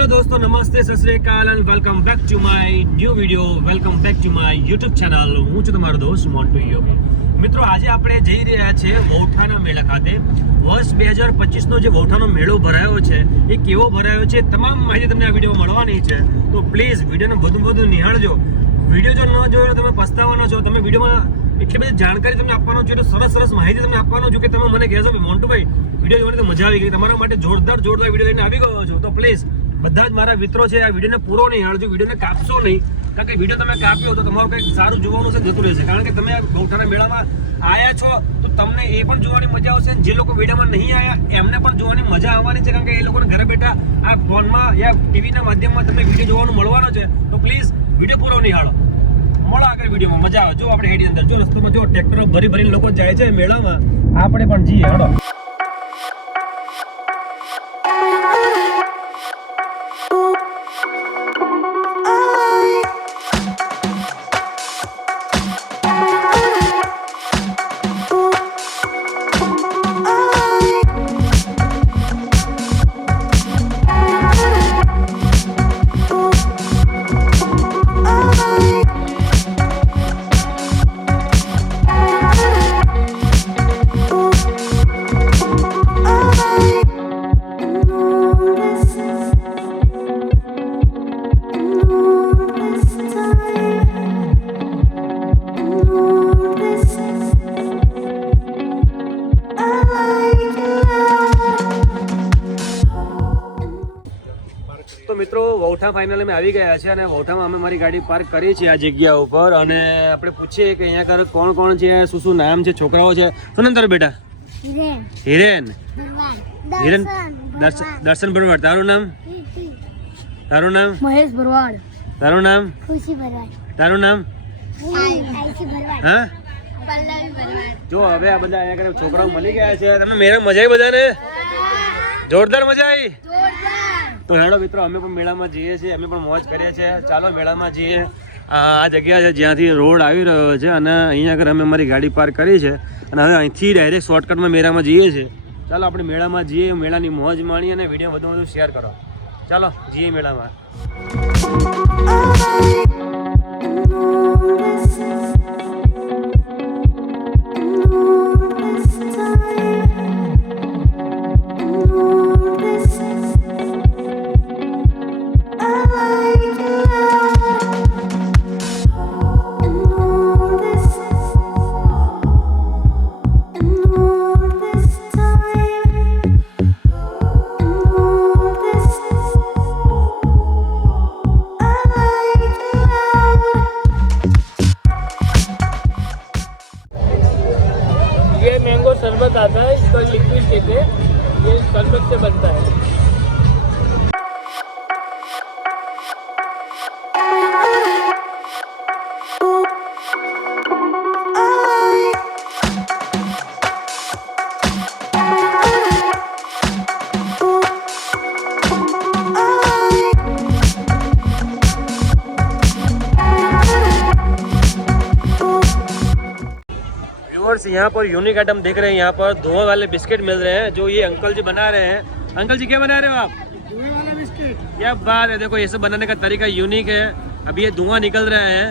Hello દોસ્તો, નમસ્તે, સત શ્રી અકાલ and welcome back to my new video. Welcome back to my YouTube channel. હું છું તમારો દોસ્ત મોન્ટુ યોગી. મિત્રો, આજે આપણે જઈ રહ્યા છીએ વૌઠાના મેળા ખાતે. વર્ષ 2025નો જે વૌઠાનો મેળો ભરાયો છે એ કેવો ભરાયો છે તમામ માહિતી તમને આ વિડીયોમાં મળવાની છે. તો પ્લીઝ વિડીયોને બધું નિહાળજો. વિડીયો જો ન જોયો તમે પસ્તાવાના છો. તમે વિડીયોમાં એટલી બધી જાણકારી તમને આપવાનો છું, એટલે સરસ માહિતી તમને આપવાનો છું કે તમે મને કહેશો કે મોન્ટુભાઈ વિડીયો જોવાની તો મજા આવી ગઈ. તમારા માટે જોરદાર વિડીયો લઈને આવી ગયો છું. તો પ્લીઝ બધા જ મારા મિત્રો છે, આ વિડીયોને પૂરો નહીં હાલજો, વિડીયોને કાપશો નહીં. કારણ કે વિડીયો તમે કાપ્યો તો તમારું કંઈક સારું જોવાનું છે જતું રહેશે. કારણ કે તમે વૌઠાના મેળામાં આવ્યા છો તો તમને એ પણ જોવાની મજા આવશે. જે લોકો વિડીયોમાં નહીં આવ્યા એમને પણ જોવાની મજા આવવાની છે. કારણ કે એ લોકોને ઘરે બેઠા આ ફોનમાં યા ટીવીના માધ્યમમાં તમને વિડીયો જોવાનું મળવાનો છે. તો પ્લીઝ વિડીયો પૂરો નહીં હાલો, મળો આગળ વિડીયોમાં, મજા આવે. જો આપણે હેડી અંદર જો રસ્તામાં જો ટ્રેક્ટરો ભરીને લોકો જાય છે મેળામાં, આપણે પણ જઈએ હાલો. તો મિત્રો, વૌઠા ફાઇનલ અમે આવી ગયા છે અને વૌઠામાં અમે મારી ગાડી પાર્ક કરી છે આ જગ્યા ઉપર. અને આપણે પૂછીએ કે અહીંયા આગળ કોણ છે, શું નામ છે, છોકરાઓ છે. શું નામ તારું બેટા? હિરેન. દર્શન ભરવાડ. તારું નામ? મહેશ ભરવાડ. તારું નામ? ખુશી ભરવાડ. તારું નામ? આઈસી ભરવાડ. હા, પલ્લવી ભરવાડ. જો હવે આ બધા અહીંયા આગળ છોકરાઓ મળી ગયા છે. તમને મેળા મજા આવી બધાને? જોરદાર મજા આવી. તો હેડો મિત્રો, અમે પણ મેળામાં જઈએ છીએ, અમે પણ મોજ કરીએ છીએ. ચાલો મેળામાં જઈએ. આ જગ્યા છે જ્યાંથી રોડ આવી રહ્યો છે અને અહીંયા આગળ અમે અમારી ગાડી પાર્ક કરી છે અને હવે અહીંથી ડાયરેક્ટ શોર્ટકટમાં મેળામાં જઈએ છીએ. ચાલો આપણે મેળામાં જઈએ, મેળાની મોજ માણીએ અને વિડીયો વધુ શેર કરો. ચાલો જઈએ મેળામાં. मैंगो शरबत आता है, इसको लिक्विड कहते हैं, ये शरबत से बनता है. यहाँ पर यूनिक आइटम देख रहे हैं. यहाँ पर धुआं वाले बिस्किट मिल रहे हैं जो ये अंकल जी बना रहे हैं. अंकल जी क्या बना रहे हो आप? धुएं वाला बिस्किट. क्या बात है. देखो ये सब बनाने का तरीका यूनिक है. अभी ये धुआं निकल रहा है.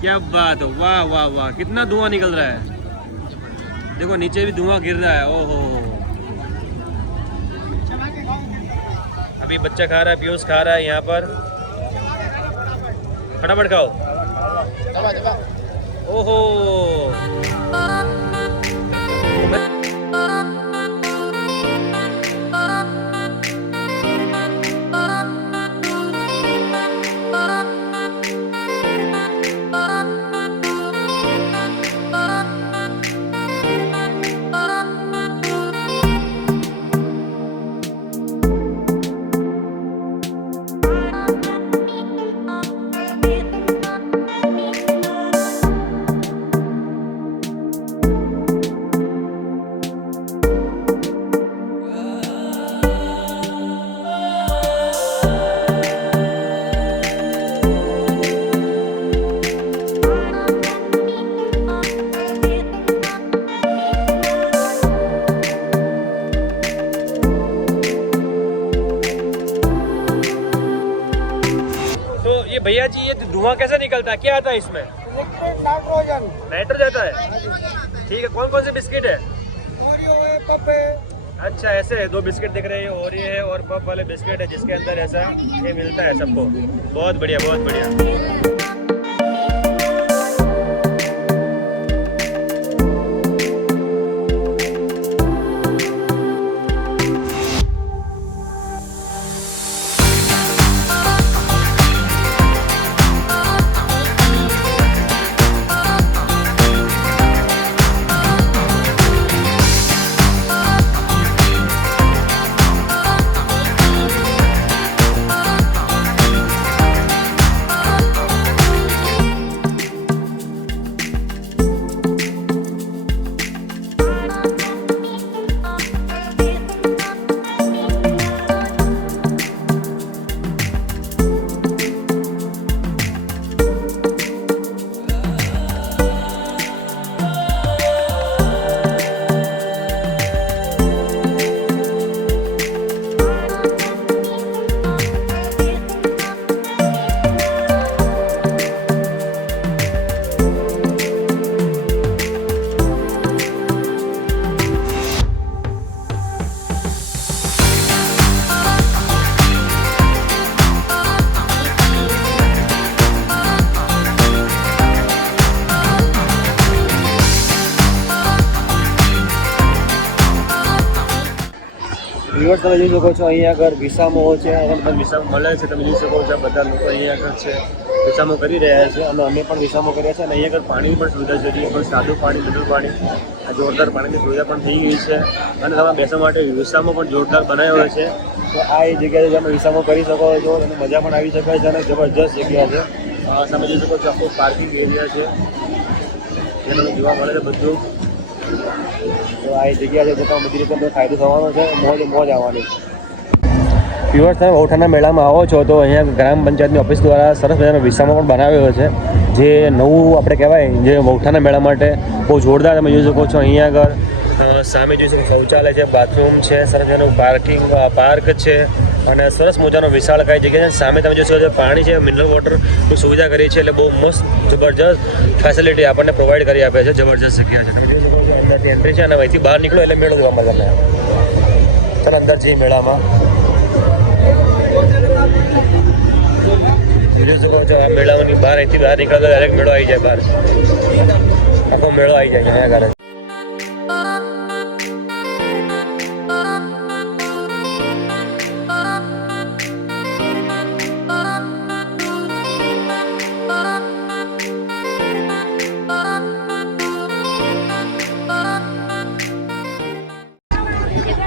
क्या बात है. वाह वाह वाह, कितना धुआं निकल रहा है. देखो नीचे भी धुआं गिर रहा है. ओहो, अभी बच्चा खा रहा है, पीयूष खा रहा है. यहाँ पर फटाफट खाओ. ओहो, भैया जी ये धुआं कैसे निकलता है, क्या आता है इसमें? नाइट्रोजन, नाइट्रोजन आता है। ठीक है, कौन कौन से बिस्किट है? ओरियो है, पप है। अच्छा ऐसे है, 2 बिस्किट दिख रहे हैं, ओरियो है और पफ वाले बिस्किट है जिसके अंदर ऐसा ये मिलता है सबको। बहुत बढ़िया, बहुत बढ़िया। વ્યુઅર્સ તમે જોઈ શકો છો અહીંયા આગળ વિસામો છે અને બધા વિસામો મળે છે, તમે જોઈ શકો છો બધા લોકો અહીંયા આગળ છે વિસામો કરી રહ્યા છે અને અમે પણ વિસામો કર્યા છે અને અહીંયા આગળ પાણીની પણ સુવિધા છે, પણ સાદું પાણી, મીઠું પાણી, આ જોરદાર પાણીની સુવિધા પણ થઈ ગઈ છે અને તમે બેસવા માટે વિસામો પણ જોરદાર બનાવ્યો છે। તો આ એ જગ્યાએ તમે વિસામો કરી શકો છો અને મજા પણ આવી શકે છે અને જબરજસ્ત જગ્યા છે। તમે જોઈ શકો છો આખો પાર્કિંગ એરિયા છે જે તમને જોવા મળે છે બધું। તો આ જગ્યા છે જેમાં બધી રીતે ફાયદો થવાનો છે, મોજ આવવાની। વ્યુઅર્સ તમે વૌઠાના મેળામાં આવો છો તો અહીંયા ગ્રામ પંચાયતની ઓફિસ દ્વારા સરસ મજાનો વિસામો પણ બનાવ્યો છે જે નવું આપણે કહેવાય જે વૌઠાના મેળા માટે બહુ જોરદાર તમે જોઈ શકો છો। અહીંયા આગળ સામે જોઈ શકો શૌચાલય છે, બાથરૂમ છે, સરસ મજાનું પાર્ક છે અને સરસ મજાનો વિશાળકાય જગ્યા છે। સામે તમે જોઈ શકો છો પાણી છે, મિનરલ વોટરની સુવિધા કરી છે, એટલે બહુ મસ્ત જબરજસ્ત ફેસિલિટી આપણને પ્રોવાઈડ કરી આપે છે। જબરજસ્ત જગ્યા છે, તમે જોઈ શકો છો અંદરથી એન્ટ્રી છે અને અહીંથી બહાર નીકળો એટલે મેળો જોવા મળે તમને। ચાલો અંદર જઈએ મેળામાં। જોઈ શકો છો આ મેળાની બહાર અહીંથી બહાર નીકળતા ડાયરેક્ટ મેળો આવી જાય, બહાર આખો મેળો આવી જાય અહીંયા આગળ।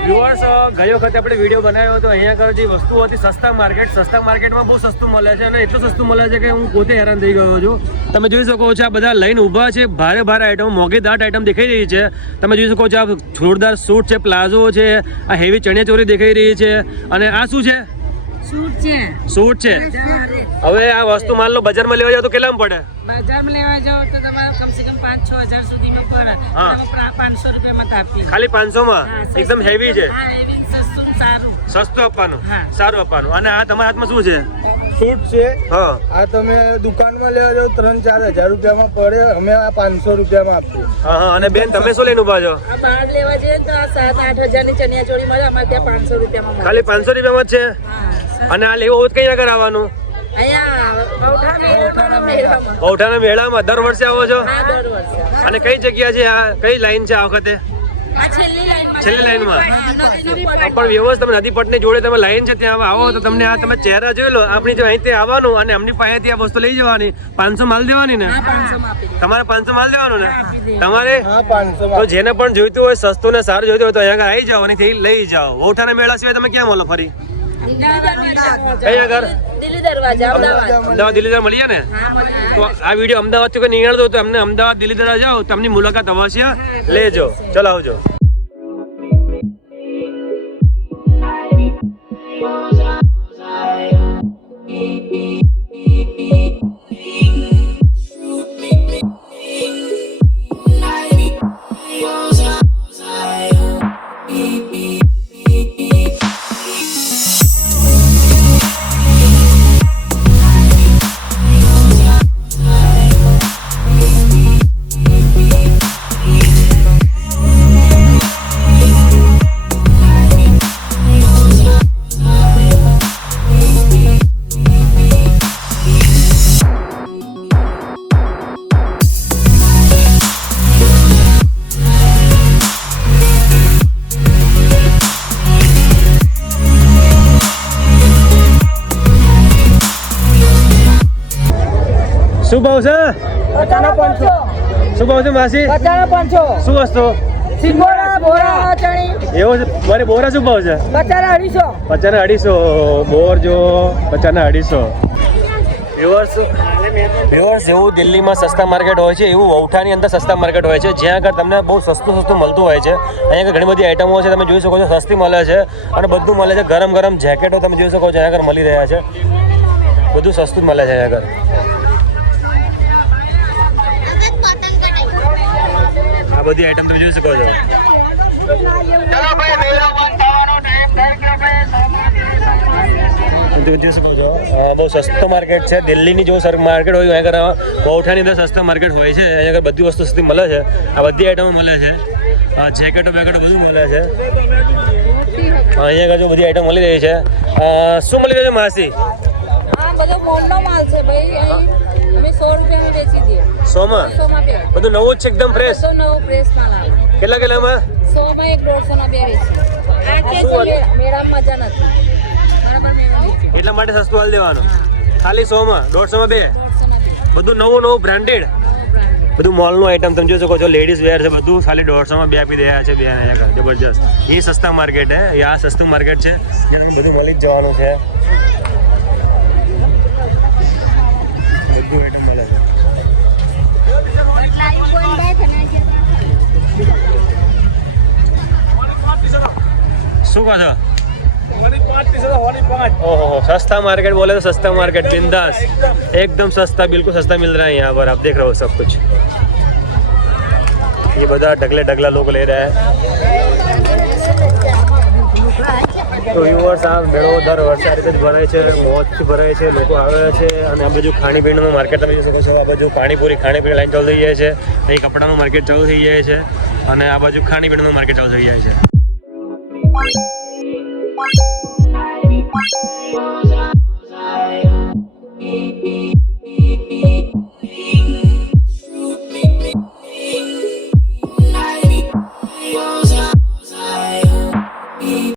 વ્યુઅર્સ ગઈ વખતે આપણે વિડીયો બનાવ્યો હતો અહીંયા આગળ જે વસ્તુઓ હતી સસ્તા માર્કેટમાં બહુ સસ્તું મળે છે અને એટલું સસ્તું મળે છે કે હું પોતે હેરાન થઈ ગયો છું। તમે જોઈ શકો છો આ બધા લઈને ઊભા છે, ભારે આઈટમ, મોંઘીદાટ આઈટમ દેખાઈ રહી છે। તમે જોઈ શકો છો આ જોરદાર સૂટ છે, પ્લાઝો છે, આ હેવી ચણિયાચોળી દેખાઈ રહી છે અને આ શું છે? સૂટ છે। હવે આ વસ્તુ માન લો બજારમાં લેવા જાવ તો કેટલામાં પડે? બજારમાં લેવા જાવ તો તમારે કમસે કમ 5-6 હજાર સુધીમાં પડે। હા। તમે 500 રૂપિયામાં આપી ખાલી 500માં એકદમ હેવી છે, હા, એવી સસ્તું સારું આપવાનું, હા। સારું આપવાનું। અને આ તમારા હાથમાં શું છે? સૂટ છે। હા, આ તમે દુકાનમાં લેવા જાવ 3-4 હજાર રૂપિયામાં પડે, અમે આ 500 રૂપિયામાં આપીએ। હા હા। અને બેન તમે શું લઈને ઉભા છો? આ બહાર લેવા જઈએ તો આ 7-8 હજારની ચણિયાચોળી મળે, અમારે ત્યાં 500 રૂપિયામાં મળે। ખાલી 500 રૂપિયામાં જ છે? હા, અને આ લેવું હોય તો કઈ આગળ આવવાનું? અહીંયા વૌઠાના મેળામાં। વૌઠાના મેળામાં દર વર્ષે આવો છો? હા, દર વર્ષે। અને કઈ જગ્યા છે આ, કઈ લાઈન છે આ વખતે? આ છેલ્લી લાઈનમાં પણ વ્યવસ્થિત તમે નદી પટની જોડે તમે લાઈન છે ત્યાં આવો તો તમને આ તમે ચહેરા જોઈ લો, આપણી જો અહીંથી આવવાનું અને એમની પાસેથી આ વસ્તુ લઈ જવાની, 500 માલ દેવાની ને? 500 માં આપી દે। તમારે 500 માલ દેવાનું ને તમારે? હા, 500 તો જેને પણ જોઈતું હોય સસ્તું ને સારું જોઈતું હોય તો અહીંયા આગળ આવી જાઓ અને લઈ જાઓ। વૌઠાના મેળા સિવાય તમે ક્યાં મળો ફરી? કઈ આગળ? દિલ્હી દરવાજા, અમદાવાદ। અમદાવાદ દિલ્હી દરવાજા મળીએ ને? તો આ વિડીયો અમદાવાદથી કોઈ નિહાળ દો તો અમને અમદાવાદ દિલ્હી દરવાજા જાઓ, તમને મુલાકાત અવશ્ય લેજો। ચલો આવજો। શું ભાવ છે? 50 શું ભાવ છે માસી? 50 શું વસ્તુ? સિંગોડા બોરા ચણી એવો છે મારી બોરા શું ભાવ છે? 50 250 50 250 બોર જો 50 250 વ્યુઅર્સ જેવું દિલ્હીમાં સસ્તા માર્કેટ હોય છે એવું વૌઠાની અંદર સસ્તા માર્કેટ હોય છે જ્યાં આગળ તમને બહુ સસ્તું મળતું હોય છે. અહીંયા આગળ ઘણી બધી આઈટમો છે તમે જોઈ શકો છો સસ્તી મળે છે અને બધું મળે છે. ગરમ ગરમ જેકેટો તમે જોઈ શકો છો અહીંયા આગળ મળી રહ્યા છે. બધું સસ્તું જ મળે છે અહીંયા આગળ. આ બધી આઈટમ તમે જોઈ શકો છો. જોઈ શકો છો બહુ સસ્તો માર્કેટ છે. દિલ્હીની જો માર્કેટ હોય અહીંયા આગળ વૌઠાની અંદર સસ્તા માર્કેટ હોય છે. અહીંયા આગળ બધી વસ્તુ સસ્તી મળે છે. આ બધી આઈટમો મળે છે. જેકેટો બેકેટો બધું મળે છે. અહીંયા આગળ જો બધી આઈટમ મળી રહી છે. શું મળી રહ્યું છે માસી? હા બધો મોટો માલ છે ભાઈ અહીં અમે 100 રૂપિયામાં વેચી દઈએ 100 માં બધું નવું જ છે એકદમ ફ્રેશ. તો નવો પ્રેસ માલ આવે કેટલા કેટલામાં? 100 માં 1 150 ના બે વેચી આ કે મેળા મજા નથી બરાબર એટલા માટે સસ્તું હાલ દેવાનું. ખાલી 100 માં 150 માં બે. બધું નવું બ્રાન્ડેડ બધું મોલનું આઈટમ તમે જોઈ શકો છો. લેડીઝ વેર છે બધું ખાલી 150 માં બે આપી દે છે. બે જબરજસ્ત. એ સસ્તા માર્કેટ છે. આ સસ્તું માર્કેટ છે બધું મળી જ જવાનું છે. બધું આઈટમ મળે છે. શું કહો છો? ओहो सस्ता मार्केट बोले तो सस्ता मार्केट बिंदास एकदम सस्ता बिल्कुल सस्ता मिल रहा है यहाँ पर. आप देख रहे हो सब कुछ. ये બધા ઢગલા લોકો ले रहा है. તો વ્યુઅર્સ આ મેળો દર વર્ષે આ રીતે જ ભરાય છે. મોજથી ભરાય છે. લોકો આવે છે અને આ બાજુ ખાણીપીણીનું માર્કેટ તમે જોઈ શકો છો. આ બાજુ પાણીપુરી ખાણીપીણી લાઈન ચાલુ થઈ જાય છે. અહીં કપડાનું માર્કેટ ચાલુ થઈ જાય છે અને આ બાજુ ખાણીપીણીનું માર્કેટ ચાલુ થઈ જાય છે.